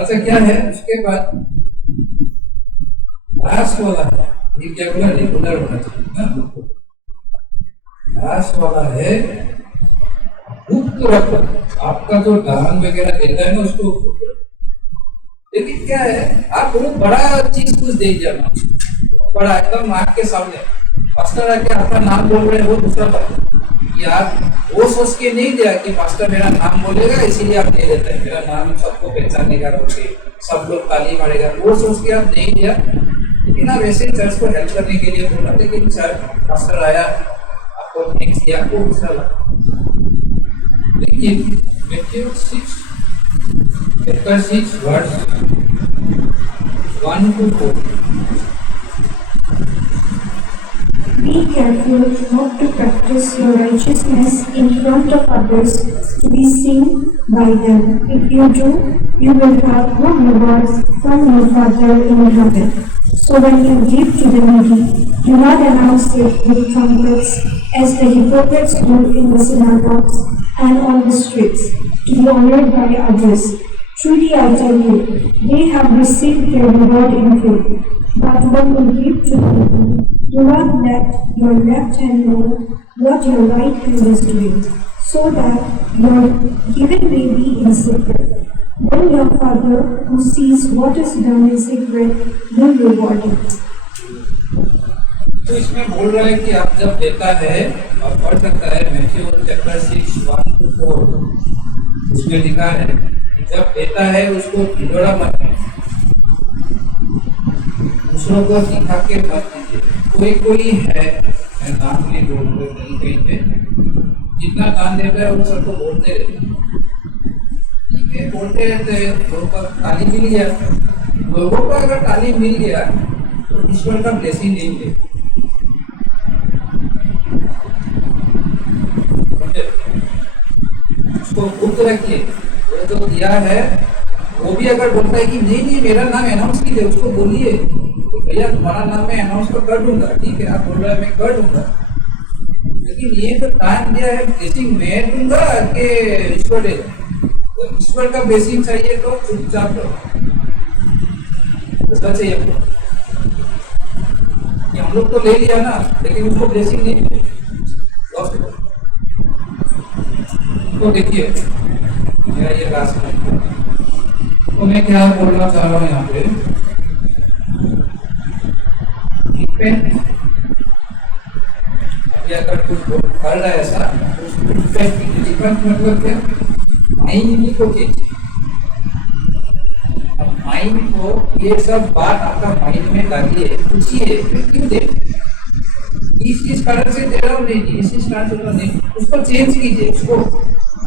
अच्छा क्या है उसके बाद लास्ट वाला है, ये क्या बोला, रेगुलर होना चाहिए ना। लास्ट वाला है गुप्त रखो, आपका जो दान वगैरह देता है ना उसको। लेकिन क्या है, आप बहुत बड़ा चीज कुछ दे दिया ना, बड़ा एकदम आँख के सामने पास्टर आके आपका नाम बोल रहे हैं, वो दूसरा बात है कि आप वो सोच के नहीं दिया कि पास्टर मेरा नाम बोलेगा इसीलिए आप दे देते हैं, मेरा नाम सबको पहचानेगा, सब लोग ताली मारेगा, वो सोच के आप नहीं दिया। लेकिन आप ऐसे चर्च को हेल्प करने के लिए बोला, लेकिन सर पास्टर आया आपको थैंक्स दिया, आपको दूसरा लगा। लेकिन Matthew 6 chapter 6 verse 1 to 4, Be careful not to practice your righteousness in front of others to be seen by them. If you do, you will have good rewards from your Father in heaven. So when you give to the needy, do not announce it with trumpets, as the hypocrites do in the synagogues and on the streets, to be honored by others. Truly I tell you, they have received their reward in full. But when you give to the needy, do not let your left hand know what your right hand is doing, so that your giving may be in secret. Then your Father, who sees what is done in secret, will reward you. तो इसमें बोल रहा है कि आप जब देता है, आप पढ़ सकता है मैथ्यू चैप्टर 6 1 to 4, उसमें लिखा है कि जब देता है उसको ढिंढोरा मत कीजिए, दूसरों को दिखा के मत दीजिए। कोई है, मैं नाम नहीं बोलूंगा कहीं कहीं पे, जितना दान देता है वो सबको बोलते रहते हैं, ठीक है, बोलते रहते हैं, लोगों को ताली मिल गया, लोगों को अगर ताली मिल गया तो ईश्वर का ब्लेसिंग नहीं मिलेगा। उसको गुप्त रखिए, वो जो दिया है वो भी अगर बोलता है कि नहीं मेरा नाम अनाउंस कीजिए, उसको बोलिए भैया तुम्हारा नाम मैं अनाउंस तो कर दूंगा, ठीक है, आप बोल रहे हैं मैं कर दूंगा, लेकिन ये तो टाइम दिया है ब्लेसिंग मैं दूंगा कि ईश्वर देगा, तो ईश्वर का ब्लेसिंग चाहिए तो चुपचाप रहो, उसका चाहिए आपको। हम लोग तो ले लिया ना, लेकिन उसको ब्लेसिंग नहीं मिले, लॉस्ट हो। तो देखिए मेरा ये लास्ट है, तो मैं क्या बोलना चाह रहा हूँ यहाँ पे, अभी अगर कुछ कर रहा है ऐसा, डिफरेंट मतलब क्या, माइंड को चेंज, अब माइंड को ये सब बात आपका माइंड में डालिए, पूछिए क्यों दे, इस कारण से दे रहा हूँ नहीं, इस कारण से तो नहीं, उसको चेंज कीजिए, उसको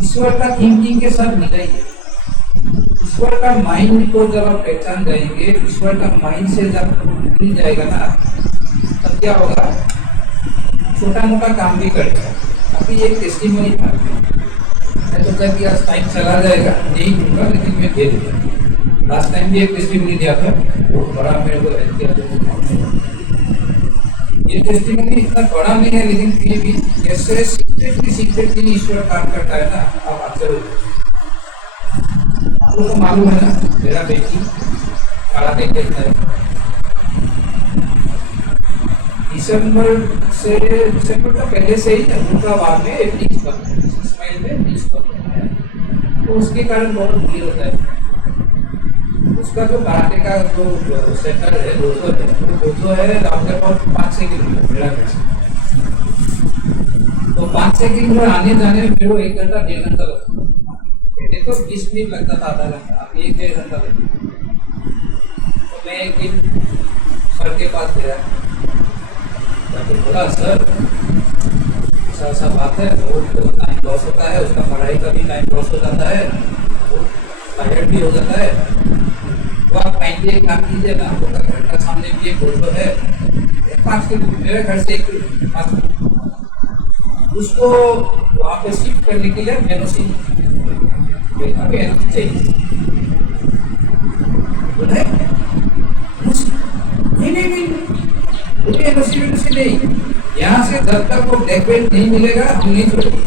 ईश्वर का थिंकिंग के साथ मिलाइए। ईश्वर का माइंड को जब आप पहचान जाएंगे, ईश्वर का माइंड से जब मिल जाएगा ना, तब क्या होगा, छोटा मोटा काम भी करेगा। अभी एक टेस्टिमनी था, मैं सोचा कि आज टाइम चला जाएगा, नहीं दूंगा, लेकिन मैं दे दूंगा। लास्ट टाइम भी एक टेस्टिमनी दिया था, वो बड़ा मेरे को हेल्प किया। ये टेस्टिमनी इतना बड़ा नहीं है, लेकिन फिर भी कैसे सीक्रेटली ईश्वर काम करता है ना, आप आश्चर्य हो। आपको तो मालूम है ना, मेरा बेटी खड़ा देख देता है, दिसंबर का पहले से ही अहमदाबाद में 20 इस्माइल में 20 तो उसके कारण बहुत भीड़ होता है। उसका जो कराटे का जो सेंटर है दोस्तों है आपके पास 5-6 किलोमीटर मेरा घर से, तो 5-6 किलोमीटर आने जाने में मेरे को 1 घंटा 1.5 घंटा लगता है। पहले तो 20 मिनट लगता था, आधा घंटा, अब 1-1.5 घंटा लगता। तो मैं एक दिन सर के पास गया, तो बोला सर ऐसा बात है, वो टाइम लॉस होता है, उसका पढ़ाई का भी टाइम लॉस हो जाता है, टायर्ड भी हो जाता है, तो आप काइंडली एक काम कीजिए ना, आपका घर का सामने भी एक ऑटो है 5 किलोमीटर, मेरे घर से 1 किलोमीटर, उसको वहाँ पे शिफ्ट करने के लिए एनओसी चाहिए। नहीं एनओसी नहीं, यहाँ से जब तक वो डेवलपमेंट नहीं मिलेगा हम नहीं छोड़ेंगे।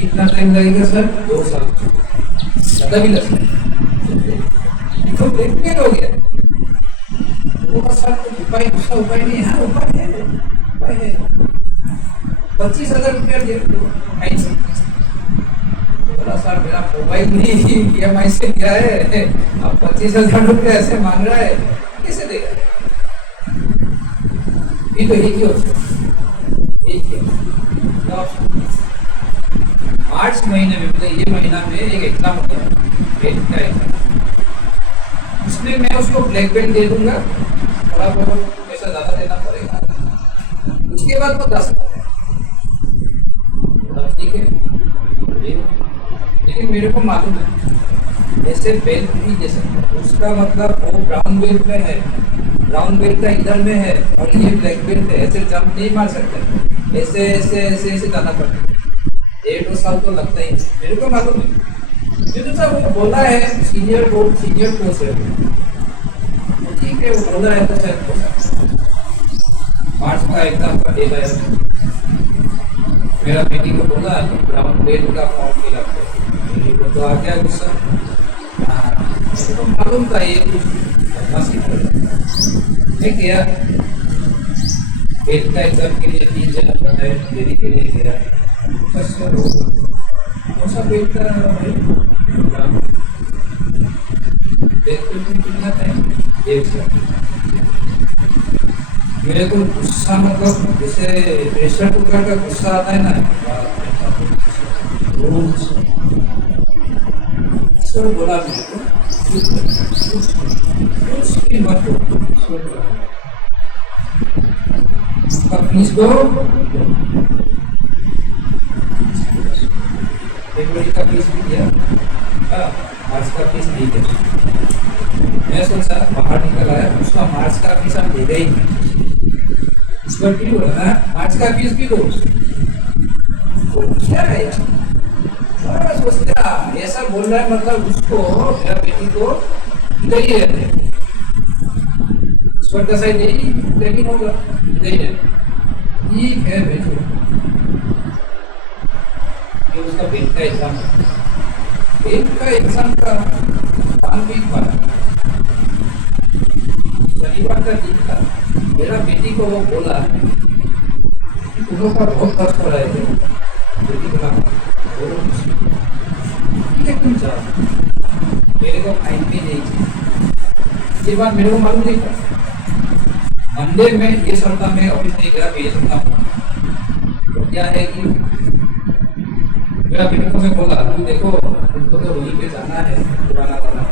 कितना टाइम लगेगा सर? 2 साल। मतलब ही लसन तो ब्लैकमेल हो गया। वो सर कुछ उपाय, दूसरा उपाय नहीं है। उपाय है, उपाय है। 25,000 रुपया दे दो फाइन से। बोला सर मेरा मोबाइल नहीं EMI से क्या है, अब 25,000 रुपया ऐसे मांग रहा है, कैसे देगा? ये तो एक ही ऑप्शन, एक ही ऑप्शन। मार्च महीने में, मतलब ये महीना में एक एग्जाम होता है, बेल्ट का एग्जाम। उसमें मैं उसको ब्लैक बेल्ट दे दूंगा, थोड़ा बहुत पैसा ज्यादा देना पड़ेगा, उसके बाद वो 10 ठीक है। लेकिन मेरे को मालूम है ऐसे बेल्ट नहीं दे सकता, उसका मतलब वो ब्राउन बेल्ट में है, ब्राउन बेल्ट का इधर में है और ये ब्लैक बेल्ट है, ऐसे जंप नहीं मार सकते, ऐसे ऐसे ऐसे ऐसे जाना पड़ता है। 1-2 साल तो लगता ही, मेरे को मालूम है। जो सर वो बोला है सीनियर कोर्स है, ठीक है, वो बोला है तो शायद हो सकता। मार्च का एग्जाम का डेट है, मेरा बेटी को बोला ब्राउन बेल्ट का फॉर्म फिल अप कर, मेरे को तो आ गया गुस्सा। मेरे को मालूम था ये कुछ मैं किया, बेल्ट का एग्जाम के लिए 3 जगह पढ़ा है, देरी के लिए गया। कौन बेल्ट का एग्जाम? कितना टाइम? 1 साल। मेरे को गुस्सा, मतलब जैसे प्रेशर कुकर का गुस्सा आता है ना, सर बोला मेरे को कुछ भी मत फीस दो, फेब्रुअरी का फीस भी दिया, मार्च का फीस नहीं दिया। मैं सोचा बाहर निकल आया, उसका मार्च का फीस हम देगा ही नहीं, इस बार क्यों बोला मार्च का फीस भी दो। क्या है यार, सोचते ऐसा बोल रहा है, मतलब उसको, मेरा बेटी को इधर ही रहते, इस बार का सही नहीं, लेकिन होगा इधर ही रहते। ठीक है भेजो, ये उसका बेट का एग्जाम है, बेट का एग्जाम का 1 वीक बाद शनिवार का दिन था, मेरा बेटी को वो बोला का बहुत कष्ट हो रहा है, बेटी को ठीक है तुम जाओ, मेरे को फाइन भी नहीं चाहिए। ये बात मेरे को मालूम नहीं था। मंडे में ये सप्ताह में ऑफिस नहीं गया, ये सप्ताह तो क्या है कि मेरा बेटे को मैं बोला तू देखो तुमको तो वहीं पे जाना है पुराना वाला,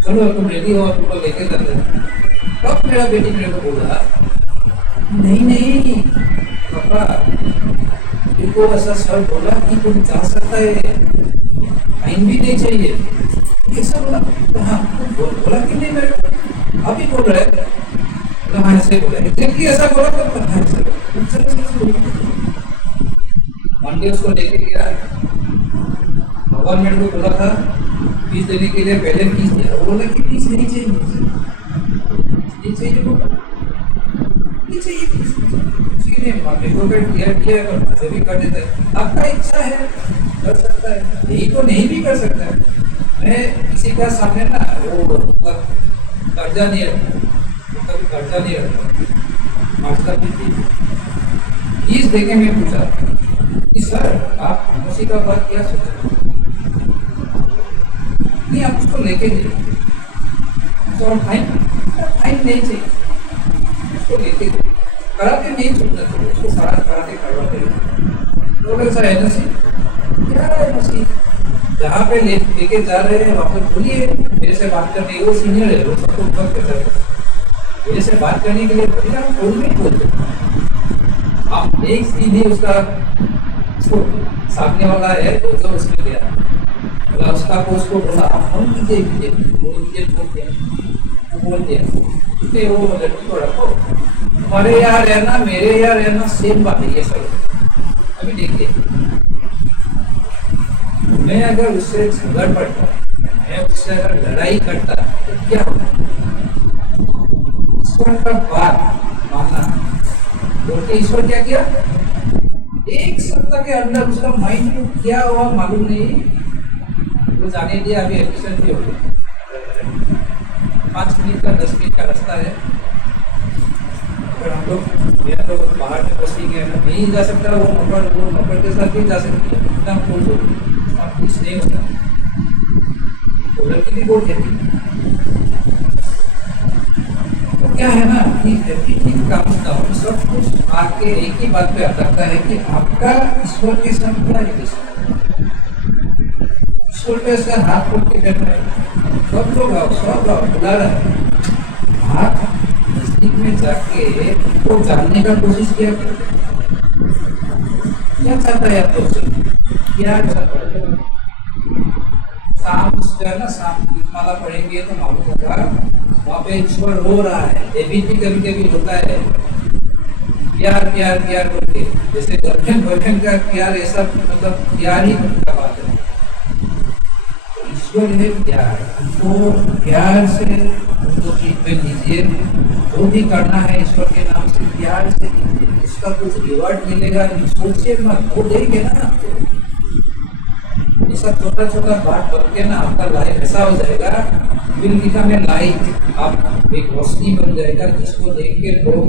चलो तुम रेडी हो, तुमको लेके जाते हैं। तब मेरा बेटी मेरे को बोला नहीं नहीं पापा, तुमको ऐसा सर बोला कि तुम जा सकता है, फाइन भी नहीं चाहिए, कैसा बोला? तो हाँ बोला कि नहीं, मेरे को अभी बोल रहे हैं, तो हाँ ऐसे बोला, एग्जैक्टली ऐसा बोला तो मंडे उसको लेके गया, गवर्नमेंट को बोला था फीस देने के लिए, पहले फीस दिया, वो बोला कि फीस नहीं चाहिए, नहीं चाहिए, बोला नहीं चाहिए फीस, किया तो भी कर देता है, आपका इच्छा है कर सकता है, यही तो नहीं भी कर सकता है। मैं किसी का सामने ना वो मतलब कर्जा नहीं रखता, कभी कर्जा नहीं रखता, मतलब फीस देके मैं पूछा कि सर आप उसी का बात क्या सोचा? नहीं आप उसको लेके जाइए, तो फाइन नहीं चाहिए, उसको लेके कराते नहीं छूटना चाहिए, उसको सारा कराते करवाते हैं। तो कैसा है नसीब, क्या है नसीब, जहाँ पे लेके जा रहे हैं वहाँ पर बोलिए, मेरे से बात करने, वो सीनियर है, वो सबको ऊपर कर रहे हैं, मेरे से बात करने के लिए बोलिए, हम फोन नहीं बोलते, आप एक सीधे उसका सामने वाला है जो उसमें गया, बोला उसका को उसको बोला आप फोन कीजिए, बोल दिया ठीक है, वो लड़की को रखो, हमारे यहाँ रहना मेरे यहाँ रहना सेम बात है ये सब। अभी देखिए मैं अगर उससे झगड़ पड़ता, मैं उससे अगर लड़ाई करता तो क्या होता? ईश्वर का बात मानना, बोलते ईश्वर क्या किया, 1 सप्ताह के अंदर उसका माइंड में क्या हुआ मालूम नहीं, वो जाने दिए, अभी एडमिशन भी हो गया। 5 मिनट का 10 मिनट का रास्ता है। अगर हम लोग मेरा तो बाहर में पोस्टिंग है, नहीं जा सकता, वो नौकर के साथ भी जा सकती है, इतना कुछ नहीं होता। तो लड़की भी बोल देती है। तो क्या है ना कि एवरीथिंग कम्स डाउन, सब कुछ आके एक ही बात पे आता है कि आपका ईश्वर के साथ क्या रिलेशन है। ईश्वर पे ऐसा हाथ पकड़ के बैठ रहे हैं, सब लोग आओ, सब आओ, बुला रहे हैं। आप नजदीक में जाके तो जानने का कोशिश किया करो, क्या चाहता है आप लोग से, क्या चाहता है। शाम जो है ना, शाम माला पढ़ेंगे तो मालूम होगा वहाँ पे ईश्वर रो रहा है। डेविड भी कभी कभी होता है, प्यार प्यार प्यार करके, जैसे गर्लफ्रेंड बॉयफ्रेंड का प्यार, ऐसा मतलब प्यार ही का बात है। ईश्वर है प्यार, उनको प्यार से उनको ट्रीटमेंट दीजिए, जो भी करना है ईश्वर के नाम से प्यार से दीजिए, उसका कुछ रिवॉर्ड मिलेगा सोचिए मत, वो देंगे ना आपको। ये सब छोटा छोटा बात करके ना आपका लाइफ ऐसा हो जाएगा, विल बिकम ए लाइट, आप एक रोशनी बन जाएगा जिसको देख के लोग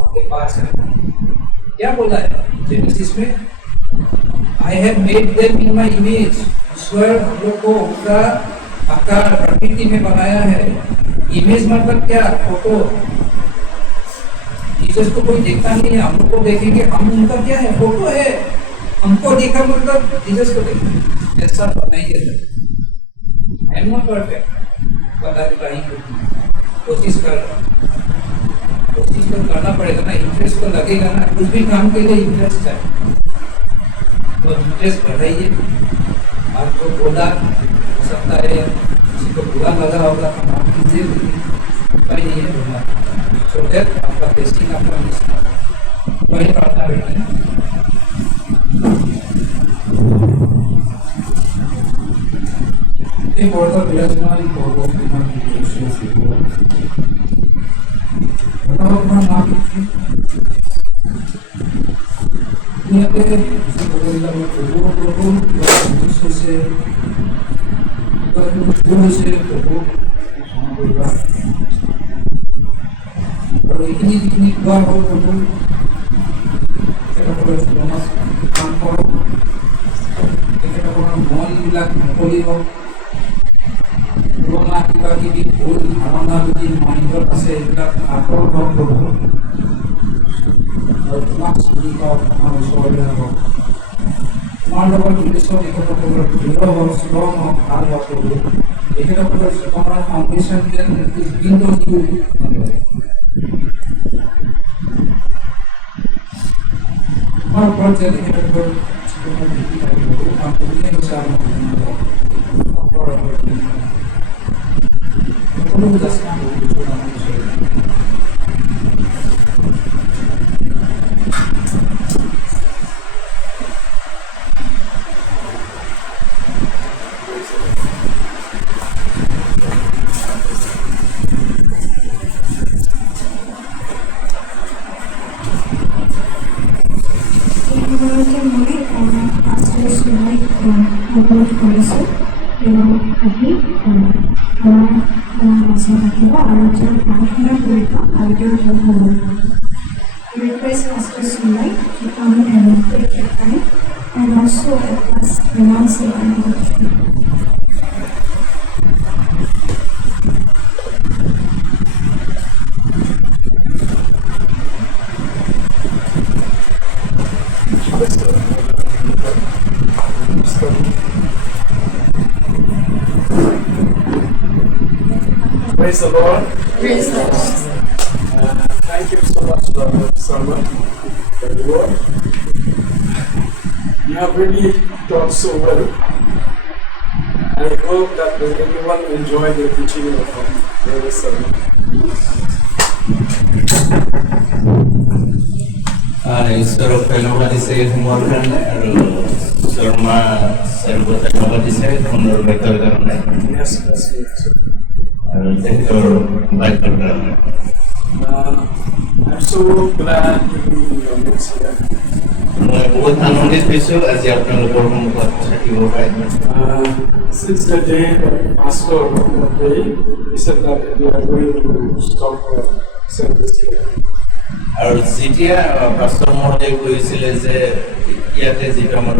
आपके पास हैं। क्या बोला है जेनेसिस में, I have made them in my image. ईश्वर हम लोग को उनका आकार प्रकृति में बनाया है। इमेज मतलब क्या, फोटो। जीसस को कोई देखता नहीं है, हम लोग को देखेंगे, हम उनका क्या है, फोटो है। हमको देखा मतलब जीसस को देखा, ऐसा बनाइए। आई एम नॉट परफेक्ट, बता रही कोशिश कर रहा हूँ। कोशिश तो करना पड़ेगा ना, इंटरेस्ट तो लगेगा ना, कुछ भी काम के लिए इंटरेस्ट है तो इंटरेस्ट बढ़ाइए। आपको बोला हो सकता है किसी को बुरा लगा होगा, आप कीजिए, उपाय नहीं है बोलना। सो दैट आपका टेस्टिंग आपका मिस ना हो। वही प्रार्थना बैठे हैं। एक वर्षा विराजमान भगवान अपना नाम মুকলি হওক পুৰণা কিবা কিবি ভুল ধাৰণা যদি মাইণ্ডত আছে এইবিলাক আঁতৰ হওক প্ৰভু আৰু তোমাক চিনি পাওক, আমাৰ ওচৰলৈ হওক, তোমাৰ লগত নিৰ্দিষ্ট তেখেতসকলৰ দৃঢ় হওক, ষ্ট্ৰং হওক, ভাল হওক প্ৰভু। তেখেতসকলৰ জীৱনৰ ফাউণ্ডেশ্যন যেন কিন্তু তোমাৰ ওপৰত যে তেখেতসকলৰ জীৱনৰ ভেটি থাকিব, কাৰণ তুমিয়ে হৈছে আমাৰ সকলোবোৰ যাচনা কৰোঁ আমাৰ ওচৰত। Request Pastor Sulai to come and take your time and also help us pronounce the language. Praise the Lord. Praise the Lord. Thank you so much, Brother Sarwan, for the word. You have really taught so well. I hope that everyone enjoyed the teaching of Brother Sarwan. ঈশ্বৰ ধন্যবাদ দিছে সময়ৰ কাৰণে আৰু ঈশ্বৰৰ মা চাৰিওফালে ধন্যবাদ দিছে সুন্দৰ বাক্যৰ কাৰণে Yes, yes, yes. আৰু তেখেতৰ বাক্যৰ কাৰণে। I'm so glad to be in your midst here. মই বহুত আনন্দিত হৈছোঁ আজি আপোনালোকৰ সন্মুখত থাকিব পাই। Since the day that Pastor prayed, he said that we are going to stop service here. আৰু যেতিয়া পাষ্টৰ মহোদয়ে কৈছিলে যে ইয়াতে যিটো আমাৰ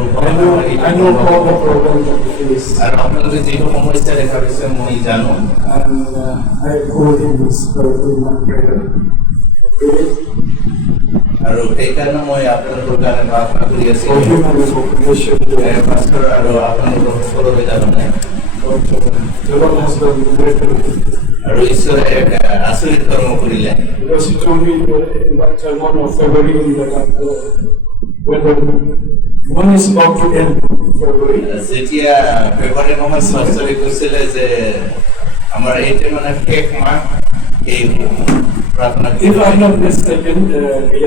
I know all the problems that we face, আৰু আপোনালোকে যিটো সমস্যা দেখা পাইছে মই জানো and I called him this in my prayer. Okay. আৰু সেইকাৰণে মই আপোনালোকৰ কাৰণে প্ৰাৰ্থনা কৰি For আছিলোঁ him and his congregation, pastor আৰু আপোনালোকৰ সকলোকে জানে the Lord has done great things. আৰু ঈশ্বৰে এক আচৰিত কৰ্ম কৰিলে। Because he told me in that month of February that when the month is about to end, February, যেতিয়া ফেব্ৰুৱাৰী মাহত পাষ্টৰে কৈছিলে যে আমাৰ এইটো মানে শেষ মাহ এই প্ৰাৰ্থনা if I'm not mistaken, they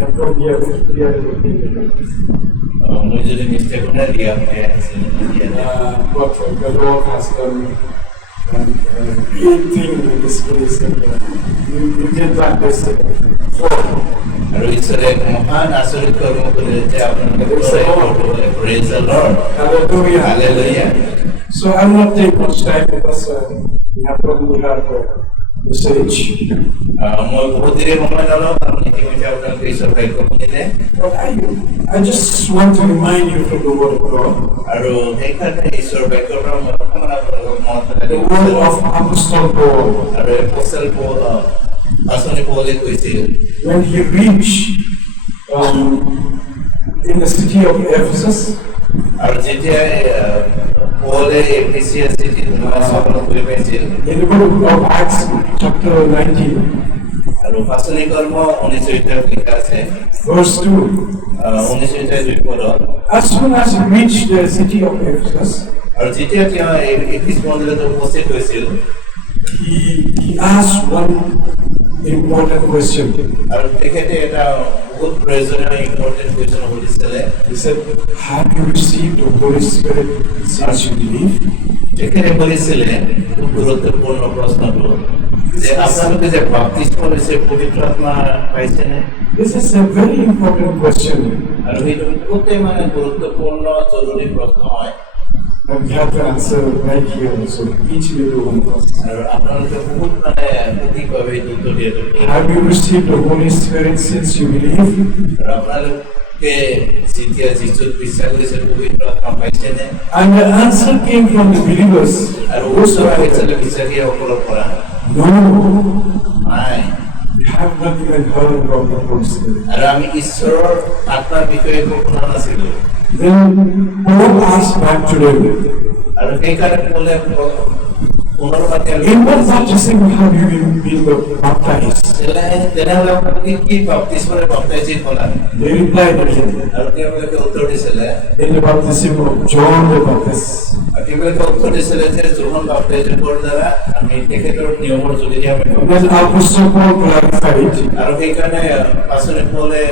have come here মই যদি মিষ্টেক নাই দিয়া হৈ আহিছিলে but the Lord has done great thing in this place. And, you get back this আৰু ঈশ্বৰে এক মহান আচৰিত কৰ্ম কৰিলে যে আপোনালোকে praise the lord Hallelujah. Hallelujah. So I will not take much time because we have probably had the stage. মই বহুত দেৰি সময় নলওঁ কাৰণ ইতিমধ্যে আপোনালোকে ঈশ্বৰ বাক্য শুনিলে But I just want to remind you from the Word of God. আৰু সেইকাৰণে ঈশ্বৰ বাক্যৰ পৰা মই অকণমান আপোনালোকক মনত পেলাই The দিব word বিচাৰোঁ। of Apostle Paul, আৰু এপষ্টল পৌল পাচনি পৌলে কৈছিল when he reached in the city of Ephesus, আৰু যেতিয়া পৌলে এফেছিয়া চিটিত চহৰত গৈ পাইছিল in the book of Acts, chapter 19, আৰু পাচনি কৰ্ম 19 অধ্যায়ত লিখা আছে verse 2. 19 অধ্যায় 2 পদত As soon as he reached the city of Ephesus, আৰু যেতিয়া তেওঁ এফিছ মন্দিৰত উপস্থিত হৈছিল he asked one important question. আৰু তেখেতে এটা বহুত প্ৰয়োজনীয় ইম্পৰ্টেণ্ট কুৱেশ্যন সুধিছিলে। He said, have you received the Holy Spirit since you believe? তেখেতে কৰিছিলে খুব গুৰুত্বপূৰ্ণ প্ৰশ্নটো যে আপোনালোকে যে বাপ্তিস্ম লৈছে পবিত্ৰ আত্মা পাইছেনে? This is a very important question, আৰু সেইটো বহুতেই মানে গুৰুত্বপূৰ্ণ জৰুৰী প্ৰশ্ন হয় and we have to answer right here. So each and every one of us. আৰু আপোনালোকে বহুত মানে সঠিকভাৱে এইটো উত্তৰ দিয়াটো প্ৰয়োজন। Have you received the Holy Spirit since you believe? আৰু আপোনালোকে যেতিয়া যীশুত বিশ্বাস কৰিছে পবিত্ৰ আত্মা পাইছেনে? And the answer came from the believers. আৰু ওচৰ আহিছিলে বিশ্বাসীসকলৰ পৰা No, নাই। we have not even heard about the Holy Spirit. আৰু আমি ঈশ্বৰৰ আত্মাৰ বিষয়ে একো শুনা নাছিলোঁ। Then Paul asked back to them, আৰু সেইকাৰণে ক'লে পুনৰবাৰ in what baptism have you been baptized? তেনেহ'লে আপোনালোকে কি বাপ্তিস্মৰে বাপ্তাইজিত হ'লা? They replied again, আৰু তেওঁলোকে উত্তৰ দিছিলে in the baptism of John the Baptist. আৰু তেওঁলোকে উত্তৰ দিছিলে যে যোহন বাপ্তাইজিতৰ দ্বাৰা আমি তেখেতৰ নিয়মৰ যোগেদি আমি Then Apostle Paul clarified. আৰু সেইকাৰণে পাচনি পৌলে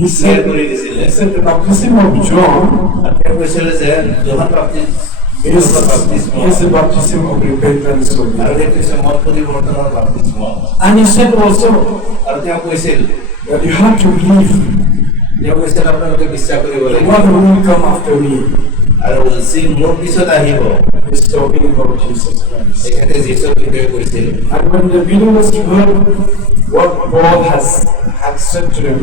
He ক্লিয়াৰ said, কৰি দিছিলে the baptism of John আৰু তেওঁ কৈছিলে যে যোহন বাপ্তিস্ম is the baptism of repentance only. আৰু সেইটো হৈছে মত পৰিৱৰ্তনৰ বাপ্তিস্ম। And he said also আৰু তেওঁ কৈছিল that you have to believe তেওঁ কৈছিল আপোনালোকে বিশ্বাস কৰিব the লাগিব one who will come after me আৰু যি মোৰ পিছত আহিব is talking about Jesus Christ. তেখেতে যীশুৰ বিষয়ে কৈছিল। And when the believers heard what Paul had said to them,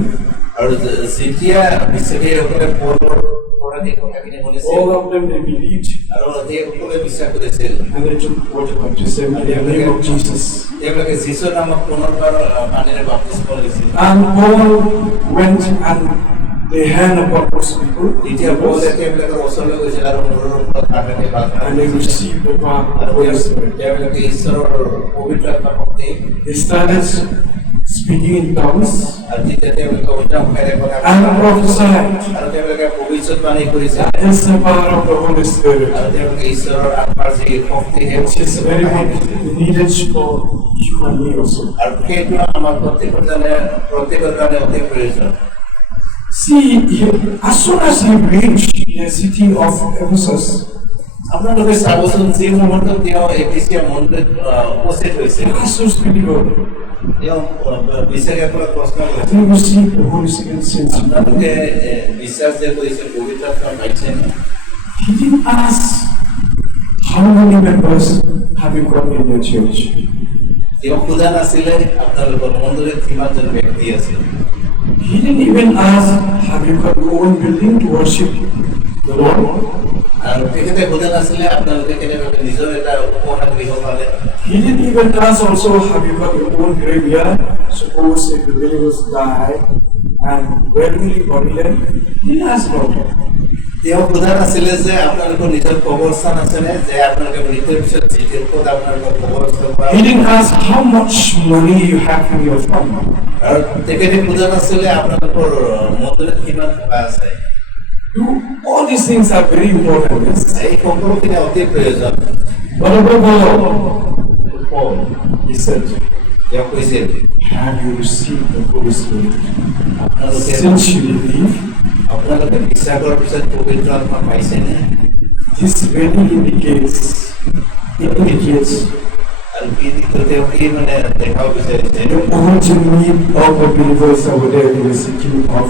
আৰু যেতিয়া বিশ্বাসীসকলে পৌলৰ পৰা এই কথাখিনি শুনিছিল all of them they believed আৰু তেওঁলোকে বিশ্বাস কৰিছিল and they took water baptism in the name of Jesus. তেওঁলোকে যীশুৰ নামত পুনৰবাৰ পানীৰে বাপ্তিস্ম লৈছিল। And Paul went and they hand upon those people, তেতিয়া পৌলে তেওঁলোকৰ ওচৰলৈ গৈছিল আৰু মূৰৰ ওপৰত হাতেৰে বান্ধা and they received the power of the আৰু Holy Spirit. তেওঁলোকে ঈশ্বৰৰ পবিত্ৰ আত্মা শক্তি They started speaking in tongues আৰু তেতিয়া তেওঁলোকে অন্য ভাষাৰে কথা and কৈছিল prophesied. আৰু তেওঁলোকে ভৱিষ্যৎবাণী কৰিছিল That is the power of the Holy Spirit, আৰু তেওঁলোকে ঈশ্বৰৰ আত্মাৰ যি শক্তি সেই which is very much needed for human beings also. আৰু সেইটো আমাৰ প্ৰত্যেকৰ কাৰণে অতি প্ৰয়োজন। See, as soon as he reached the city of Ephesus, আপোনালোকে চাবচোন যি মুহূৰ্তত তেওঁ এফেছিয়া মন্দিৰত উপস্থিত হৈছিল the pastors believed তেওঁ বিশ্বাসে আপোনাক প্ৰশ্ন কৰিছে Have you received the Holy Spirit since you আপোনালোকে বিশ্বাস যে কৰিছে পবিত্ৰ আত্মা পাইছেনে? He didn't ask how many members have you got in your church. তেওঁ সোধা নাছিলে আপোনালোকৰ মন্দিৰত কিমানজন ব্যক্তি আছে। He didn't even ask, have you got your own building to worship the Lord? আৰু তেখেতে সোধা নাছিলে আপোনালোকে কেনেবাকৈ নিজৰ এটা উপহাস গৃহ পালে। He didn't even ask also, have you got your own graveyard? Suppose if the believers die, and where will you bury them? He didn't ask about that. তেওঁ সোধা নাছিলে যে আপোনালোকৰ নিজৰ কবৰস্থান আছেনে, যে আপোনালোকে মৃত্যুৰ পিছত যিটোৰ ক'ত আপোনালোকৰ কবৰস্থান কৰা। He didn't ask how much money you have in your fund. আৰু তেখেতে সোধা নাছিলে আপোনালোকৰ মন্দিৰত কিমান টকা আছে। All these things are very important. Yes? এই সকলোখিনি অতি প্ৰয়োজন। But above all, he said, তেওঁ কৈছে have you received the Holy Spirit? আপোনালোকে Since you believe, আপোনালোকে বিশ্বাসৰ পিছত পবিত্ৰ আত্মা পাইছেনে? this really indicates আৰু কি দিশত তেওঁ কি মানে দেখাব বিচাৰিছে? the origin need of the believers over there in the city of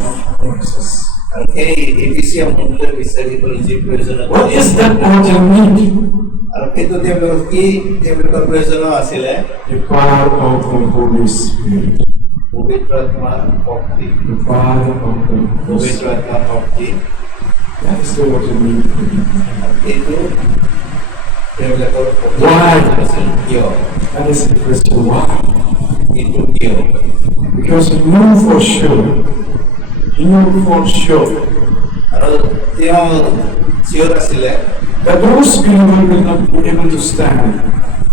Ephesus. আৰু সেই এফিচিয়া মন্দিৰৰ বিশ্বাসীসকলৰ যি প্ৰয়োজন What is that origin need? আৰু সেইটো তেওঁলোকৰ প্ৰয়োজন আছিলে The power of the Holy Spirit. পবিত্ৰ আত্মাৰ শক্তি। The power of the Holy পবিত্ৰ Spirit. আত্মাৰ শক্তি That is the origin need. সেইটো তেওঁলোকৰ Why? আছিল। কিয়? That is the question. Why? কিন্তু কিয়? Because he knew for sure. He knew for sure আৰু তেওঁ চিঞৰ আছিলে that those believers will not be able to stand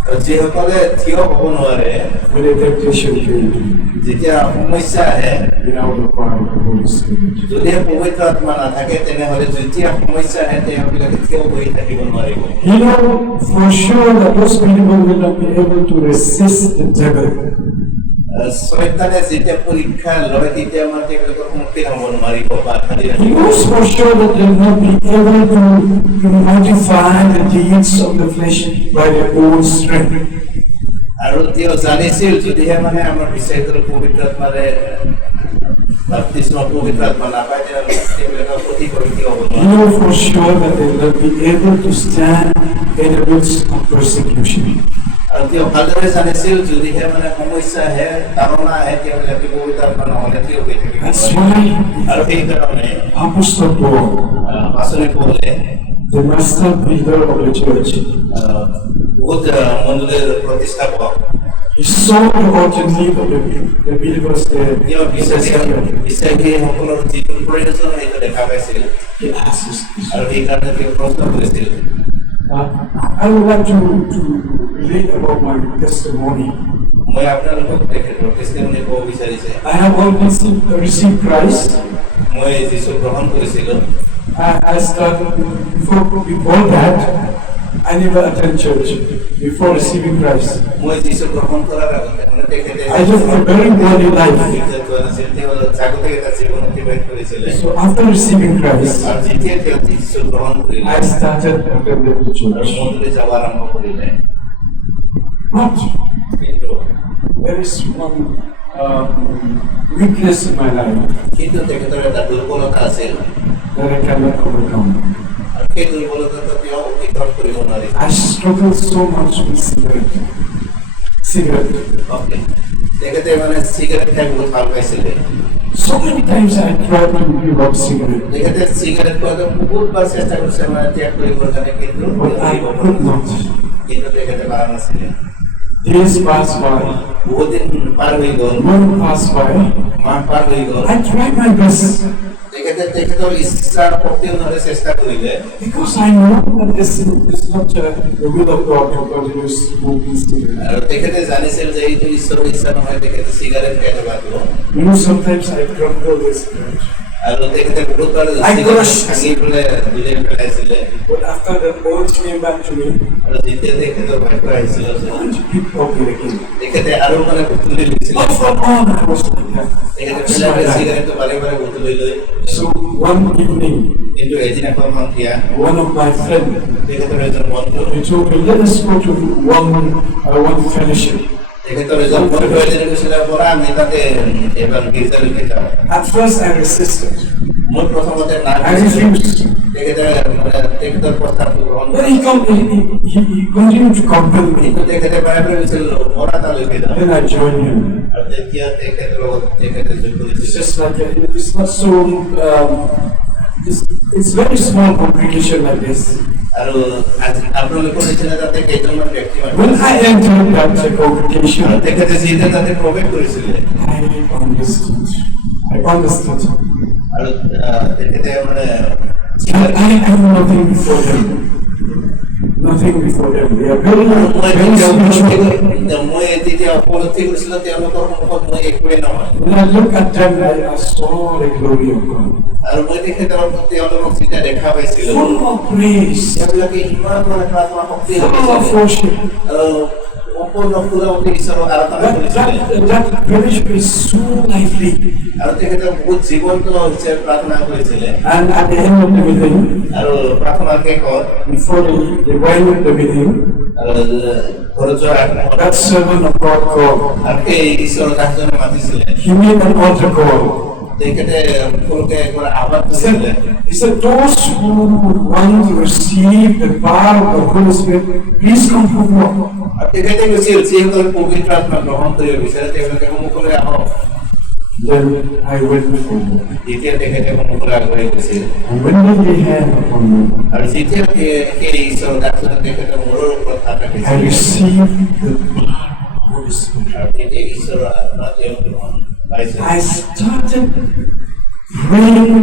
আৰু যিসকলে থিয় হ'ব নোৱাৰে when the temptation came যেতিয়া সমস্যা আহে, without the power of the Holy Spirit. যদিহে পবিত্ৰ আত্মা নাথাকে তেনেহ'লে যেতিয়া সমস্যা আহে তেওঁবিলাকে থিয় হৈ থাকিব নোৱাৰিব। He knew for sure that those believers will not be able to resist the devil. শয়তানে যেতিয়া পৰীক্ষা লয় তেতিয়া মানে তেওঁলোকৰ সন্মুখীন হ'ব নোৱাৰিব বা খালি He ৰাখিব। knows for sure that they will not be able to modify the deeds of the flesh by their own strength. আৰু তেওঁ জানিছিল যদিহে মানে আমাৰ বিশ্বাসৰ পবিত্ৰ আত্মাৰে বাপ্তিস্ম পবিত্ৰ আত্মা নাপায় তেনেহ'লে তেওঁবিলাকৰ প্ৰতি পৰীক্ষা হ'ব He নোৱাৰিব। knew for sure that they will not be able to stand in the midst of persecution. আৰু তেওঁ ভালদৰে জানিছিল যদিহে মানে সমস্যা আহে, তাৰণা আহে তেওঁবিলাকে পবিত্ৰ আত্মা নহ'লে থিয় হৈ থাকিব That's নোৱাৰিব। why আৰু সেইকাৰণে Apostle Paul, পাচনি পৌলে the master builder of the church, বহুত মন্দিৰৰ প্ৰতিষ্ঠাপক, he saw the urgent need of the believers there. তেওঁ বিশ্বাসীসকলৰ যিটো প্ৰয়োজন সেইটো দেখা পাইছিল He asked this question. আৰু সেইকাৰণে তেওঁ প্ৰশ্ন কৰিছিল। I would like to relate about my testimony. মই আপোনালোকক তেখেতৰ টেষ্টিমনি ক'ব বিচাৰিছে। I have already received Christ. মই যিছু গ্ৰহণ কৰিছিলোঁ। I started before that. I never attended church before receiving Christ. মই যিছু গ্ৰহণ কৰাৰ আগতে মানে তেখেতে I lived a very godly life. তেওঁ জাগতিক এটা জীৱন অতিবাহিত কৰিছিলে। So after receiving Christ, আৰু যেতিয়া তেওঁ যিছু গ্ৰহণ কৰিলে I started attending the আৰু church. মন্দিৰলৈ যাব আৰম্ভ কৰিলে। But কিন্তু there is one weakness in my life কিন্তু তেখেতৰ এটা দুৰ্বলতা আছিল that I cannot overcome. আৰু সেই দুৰ্বলতাটো তেওঁ অতিক্ৰম কৰিব নোৱাৰিছিল। I struggle so much with cigarette. Okay. তেখেতে মানে চিগাৰেট খাই বহুত ভাল পাইছিলে। So many times I tried to give up cigarette, তেখেতে চিগাৰেট খোৱাটো বহুতবাৰ চেষ্টা কৰিছে মানে ত্যাগ কৰিবৰ কাৰণে, কিন্তু but I could not. তেখেতে পাৰা নাছিলে। Days passed by, বহুত দিন পাৰ হৈ গ'ল, month passed by. মাহ পাৰ হৈ গ'ল। I tried my best তেখেতৰ ইচ্ছাৰ শক্তি অনুসাৰে চেষ্টা কৰিলে, because I know that this is not the will of God to continue smoking cigarette. আৰু তেখেতে জানিছিল যে এইটো ঈশ্বৰৰ ইচ্ছা নহয় তেখেতে চিগাৰেট খাই থকাটো। You know, sometimes I crumble the cigarette, আৰু তেখেতে বহুতবাৰ চিগাৰেট ভাঙি পেলাই দুলাই পেলাইছিলে। but after the urge came back to me, আৰু যেতিয়া তেখেতৰ ভাগ্য আহিছিল I want to pick up it again. তেখেতে আৰু মানে বুটলি লৈছিলে। But for all I was like that. তেখেতে That's পেলাই my পেলাই life. চিগাৰেটটো বাৰে বাৰে বুটলি লৈ, So one evening, কিন্তু এদিনাখন সন্ধিয়া one of my friends, তেখেতৰ এজন বন্ধু he told me, let us go to one fellowship. তেখেতৰ এজন বন্ধু এজনে কৈছিলে পৰা আমি তাতে এবাৰ গীৰ্জালৈকে যাওঁ। At first I resisted. মই প্ৰথমতে না I refused. তেখেতে মানে তেখেতৰ প্ৰস্তাৱটো গ্ৰহণ Then he continued to compel me. কিন্তু তেখেতে বাৰে বাৰে কৈছিল পৰা তালৈকে যাওঁ। Then I joined him. আৰু তেতিয়া তেখেতৰ লগত তেখেতে যোগ It's কৰিছিল। just like it's not so. It's very small congregation like this. আৰু আজি আপোনালোকৰ নিচিনা তাতে কেইজনমান ব্যক্তি When মানুহ I entered that congregation, আৰু তেখেতে যেতিয়া তাতে প্ৰৱেশ কৰিছিলে I understood. আৰু তেখেতে মানে I have nothing before them. Nothing before them. They are very, very spiritual. মই তেতিয়া উপলব্ধি কৰিছিলোঁ তেওঁলোকৰ মুখত মই একোৱেই নহয়। When I look at them, I saw the glory of God. আৰু মই তেওঁলোকক যেতিয়া দেখা পাইছিলোঁ Full of praise, তেওঁলোকে ইমান মানে প্ৰাৰ্থনা শক্তি full of worship. আৰু সম্পূৰ্ণ পুৰাপুৰি ঈশ্বৰক আৰাধনা কৰিছিলে That fellowship is so lively. আৰু তেখেতে বহুত জীৱন্ত হৈছে প্ৰাৰ্থনা কৰিছিলে And at the end of the meeting, আৰু প্ৰাৰ্থনাৰ শেষত before they went with the meeting, আৰু ঘৰত যোৱাৰ আগত that servant of God called. আৰু সেই ঈশ্বৰৰ দাসজনে মাতিছিলে He made an altar call. তেখেতে সকলোকে একবাৰ আহ্বান He কৰিছিলে said, those who want to receive the power of the Holy Spirit, please come forward. আৰু তেখেতে কৈছিল যিসকলে পবিত্ৰ আত্মা গ্ৰহণ কৰিব বিচাৰে তেওঁলোকে সন্মুখলৈ আহক। Then I went forward. যেতিয়া তেখেতে সন্মুখলৈ আগবাঢ়ি গৈছিল And when they laid hand upon me, আৰু যেতিয়া সেই ঈশ্বৰৰ দাসজনে তেখেতৰ মূৰৰ ওপৰত হাত I ৰাখিছিল received the power of the Holy Spirit. আৰু তেতিয়া ঈশ্বৰৰ আত্মা তেওঁ গ্ৰহণ পাইছিল। I started praying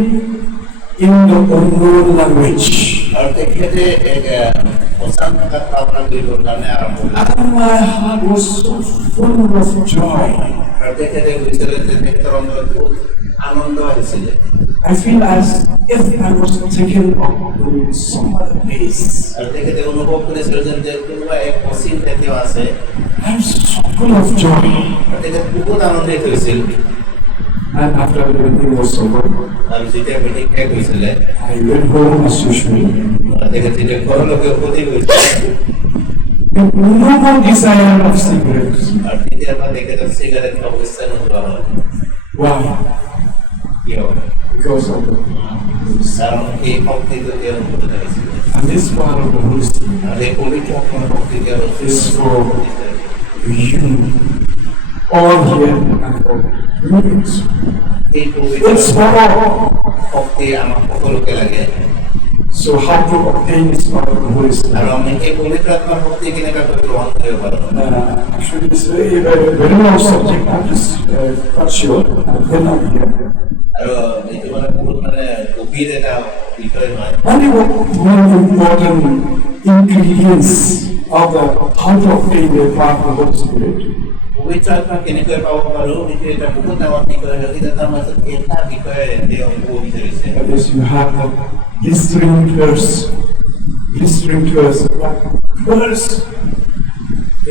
in the unknown language. আৰু তেখেতে এক অচান ভাষাত প্ৰাৰ্থনা কৰিবৰ কাৰণে আৰম্ভ কৰিছিল And my heart was so full of joy. আৰু তেখেতে কৈছিলে যে তেখেতৰ অন্তৰত বহুত আনন্দ আহিছিলে I feel as if I was taken up to some other place. আৰু তেখেতে অনুভৱ কৰিছিল যে কোনোবা এক অসীম ঠাইতে আছে I'm so full of joy. আৰু তেখেত বহুত আনন্দিত হৈছিল And after the meeting was over, আৰু যেতিয়া মিটিং শেষ হৈছিলে I went home as usual. তেখেত যেতিয়া ঘৰলৈকে উভতি গৈছিলে With no more desire of cigarettes. আৰু তেতিয়াৰ পৰা তেখেতৰ চিগাৰেট খাব ইচ্ছা নোযোৱা হ'ল Why? কিয় Because of the power of the Holy Spirit. কাৰণ সেই শক্তিটো তেওঁৰ মনত আহিছিলে And this power of the Holy Spirit আৰু সেই পবিত্ৰ আত্মাৰ শক্তি তেওঁৰ is for you, all here and for humans. সেই পবিত্ৰ It's for all. শক্তি আমাক সকলোকে লাগে So how to obtain this power of the Holy আৰু Spirit? আমি সেই পবিত্ৰ আত্মাৰ শক্তি কেনেকৈ গ্ৰহণ কৰিব পাৰোঁ Actually, it's very long subject. I'm just not sure. Then I'm here. আৰু এইটো মানে বহুত মানে গভীৰ এটা বিষয় হয় Only one important ingredients of the how to obtain the power of the Holy Spirit. পবিত্ৰ আত্মা কেনেকৈ পাব পাৰোঁ সেইটো এটা বহুত ডাঙৰ বিষয় হয় কিন্তু তাৰ মাজত এটা বিষয়ে তেওঁ ক'ব বিচাৰিছে That is, you have the blistering thirst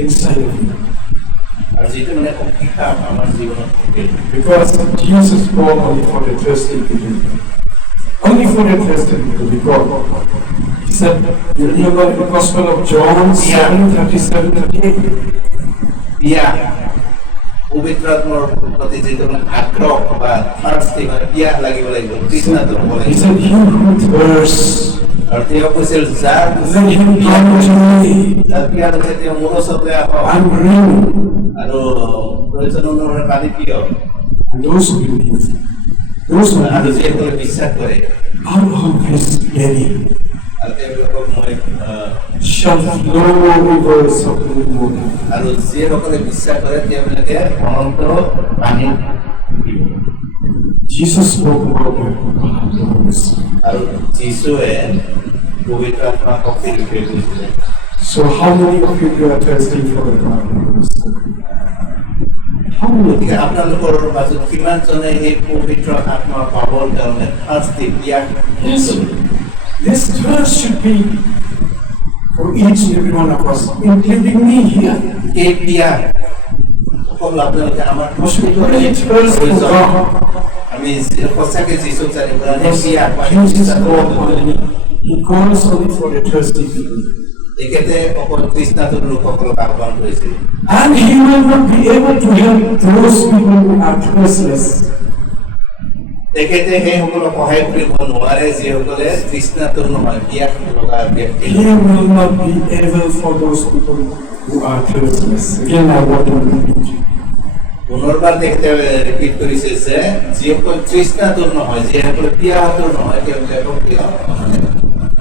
inside of you. আৰু যিটো মানে অভিশাপ আমাৰ জীৱনত থাকে Because Jesus called only for the thirsty people. Only for the thirsty people, because he said, you remember the Gospel of John 7:37-38. পিয়া পবিত্ৰ আত্মাৰ প্ৰতি যিটো মানে আগ্ৰহ বা থাৰ্ষ্টি মানে পিয়াহ লাগিব লাগিব তৃষ্ণাটো হ'ব He লাগিব said, he who thirsts, আৰু তেওঁ কৈছিল যাৰ let him come to me যাৰ পিয়াহ আছে তেওঁ মোৰ ওচৰলৈ আহক and bring. আৰু প্ৰয়োজন অনুসাৰে পানী পিয়ক And those who believe, those who আৰু believe, যিসকলে বিশ্বাস কৰে out of his belly আৰু তেওঁলোকক মই shall flow rivers of living water. আৰু যিসকলে বিশ্বাস কৰে তেওঁলোকে অনন্ত পানী পিব Jesus spoke about the power of the Holy Spirit. আৰু যীশুৱে পবিত্ৰ আত্মা শক্তিৰ বিষয়ে কৈছিলে So how many of you are thirsty for the power of the Holy Spirit? How many? গতিকে আপোনালোকৰ মাজত কিমানজনে এই পবিত্ৰ আত্মা পাবৰ কাৰণে শাস্তি পিয়াহ Yes. This thirst should be for each and every one of us, including me here. এই পিয়াহ অকল আপোনালোকে আমাৰ We should really thirst for God. আমি সঁচাকৈ যীশুক জানিব লাগে Because পিয়াহ Jesus called only, he calls only for the thirsty people. তেখেতে অকল তৃষ্ণাতুৰ লোকসকলক আহ্বান কৰিছিল And he will not be able to help those people who are thirstless. তেখেতে সেইসকলক সহায় কৰিব নোৱাৰে যিসকলে তৃষ্ণাতুৰ নহয় পিয়াস লগা ব্যক্তি He will not be able for those people who are thirstless. Again, I want to repeat. পুনৰবাৰ তেখেতে ৰিপিট কৰিছে যে যিসকল তৃষ্ণাতুৰ নহয় যিসকলে পিয়াহাতুৰ নহয় তেওঁলোকক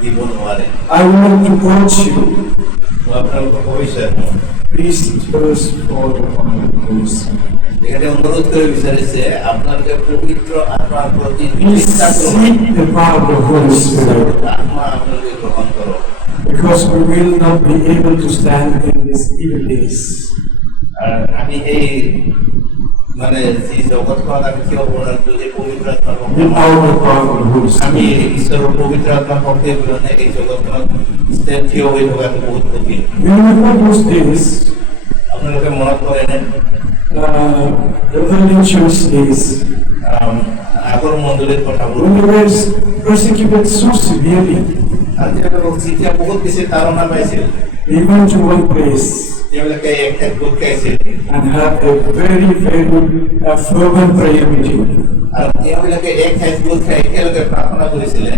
দিব নোৱাৰে I want to urge you, মই আপোনালোকক কৈছোঁ please thirst for the Holy Spirit. তেখেতে অনুৰোধ কৰি বিচাৰিছে আপোনালোকে পবিত্ৰ আত্মাৰ প্ৰতি Please seek the power of the Holy Spirit, আত্মা আপোনালোকে গ্ৰহণ কৰক because we will not be able to stand in these evil days. আৰু আমি এই মানে যি জগতখনত আমি থিয় হ'ব যদি পবিত্ৰ আত্মা Without the power of the Holy আমি Spirit. ঈশ্বৰৰ পবিত্ৰ আত্মা শক্তিৰ বিৰুদ্ধে এই জগতখনত থিয় হৈ থকাটো বহুত কঠিন You remember those days, আপোনালোকে মনত কৰেনে the early church days, আগৰ মণ্ডলীৰ কথাবোৰ when they were persecuted so severely. আৰু তেওঁলোকক যেতিয়া বহুত বেছি তাৰণা পাইছিল They went to one place তেওঁলোকে এক ঠাইত গোট খাইছিল and had a very, very fervent prayer meeting. আৰু তেওঁলোকে এক ঠাইত গোট খাই একেলগে প্ৰাৰ্থনা কৰিছিলে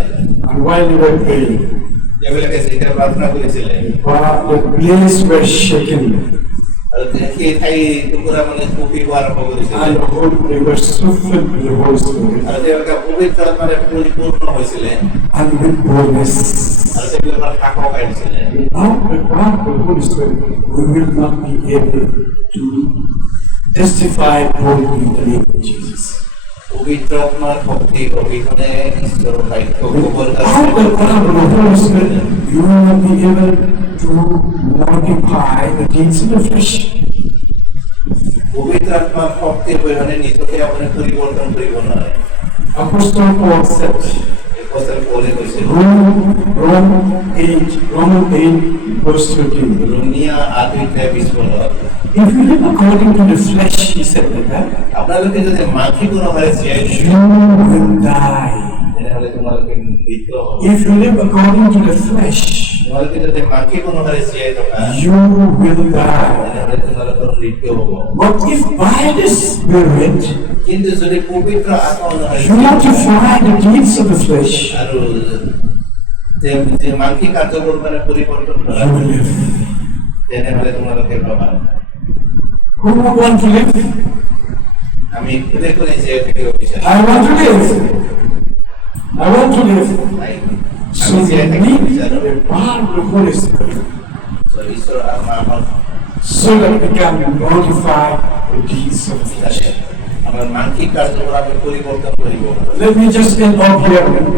And while they were praying, তেওঁলোকে যেতিয়া প্ৰাৰ্থনা কৰিছিলে the place was shaken, আৰু সেই ঠাই টুকুৰা মানে কঁপিব আৰম্ভ কৰিছিলে and they were so filled with the Holy Spirit আৰু তেওঁলোকে পবিত্ৰ আত্মাৰে পৰিপূৰ্ণ হৈছিলে and with boldness. আৰু তেওঁলোকৰ সাহস আহিছিলে Without the power of the Holy Spirit, we will not be able to testify boldly in the name of Jesus. পবিত্ৰ আত্মাৰ শক্তি অবিহনে ঈশ্বৰৰ বাক্য ক'বৰ Without the power of the Holy Spirit, you will not be able to mortify the deeds of the flesh. পবিত্ৰ আত্মাৰ শক্তি অবিহনে নিজকে আপুনি পৰিৱৰ্তন কৰিব নোৱাৰে Apostle Paul said, এপষ্টল পৌলে কৈছিল Romans 8, verse 13. ৰোমিয়া 8:20 If you live according to the flesh, he said like that, আপোনালোকে যদি মানসিক অনুসাৰে জীয়াই you will die. তেনেহ'লে তোমালোকে মৃত্যু হ'ব If you live according to the flesh, তোমালোকে যদি মানসিক অনুসাৰে জীয়াই থকা you will die. তেনেহ'লে তোমালোকৰ মৃত্যু হ'ব But if by the Spirit কিন্তু যদি পবিত্ৰ আত্মা অনুসাৰে you mortify the deeds of the flesh, আৰু যে মানসিক কাৰ্যবোৰ মানে পৰিৱৰ্তন কৰা you will live. তেনেহ'লে তোমালোকে পাবা Who would want to live? আমি কোনে কোনে জীয়াই থাকিব বিচাৰো I want to live. I want to live. নাই So আমি we জীয়াই থাকিব need বিচাৰো the power of the Holy Spirit ঈশ্বৰৰ আত্মা আমাৰ so that we can mortify the deeds of the flesh. আছে আমাৰ মানসিক কাৰ্যবোৰ আমি পৰিৱৰ্তন কৰিব পাৰোঁ Let me just end up here and